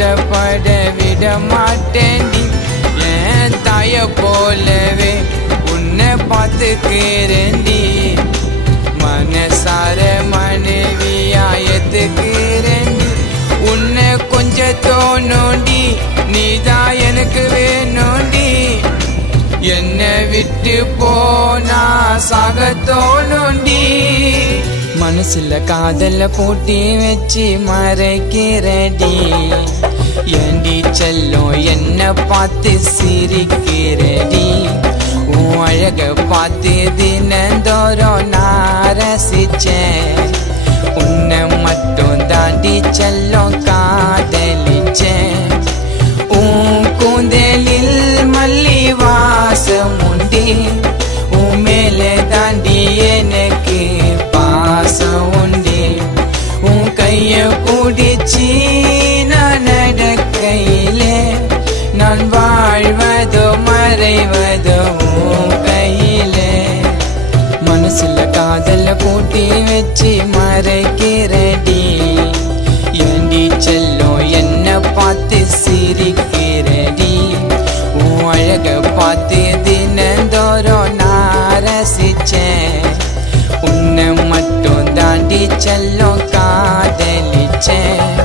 கஷ்டப்பட விட மாட்டேன்டி என் தாய போலவே உன்னை பார்த்துக்கிறேன்டி மனசார மனைவியா ஏத்துக்கிறேன்டி உன்னை கொஞ்சம் தோணுண்டி நீதான் எனக்கு வேணுண்டி என்னை விட்டு போனா சாக தோணுண்டி மனசுல காதல பூட்டி வச்சு மறைக்கிறடி ஏண்டி செல்லும் என்ன பார்த்து சிரிக்கிறடி உன் அழக பார்த்து தினந்தோறும் நான் ரசிச்சேன் உன்னை மட்டும் தாண்டி செல்லும் காதலிச்சேன் உன் கூந்தலில் மல்லி வாசம் உண்டி உன் மேலே தாண்டி எனக்கு பாசம் உண்டி உன் கைய பிடிச்சி நான் நடக்கையிலே நான் வாழ்வதோ மறைவதோ உன் கையிலே மனசுல காதல பூட்டி வச்சு மறைக்கிறடி ஏண்டி செல்லும் என்ன பார்த்து சிரிக்கிறடி உன் அழக பார்த்து தினந்தோறும் நான் ரசிச்சேன் உன்னை மட்டும் தாண்டி செல்லும் காதலிச்சேன்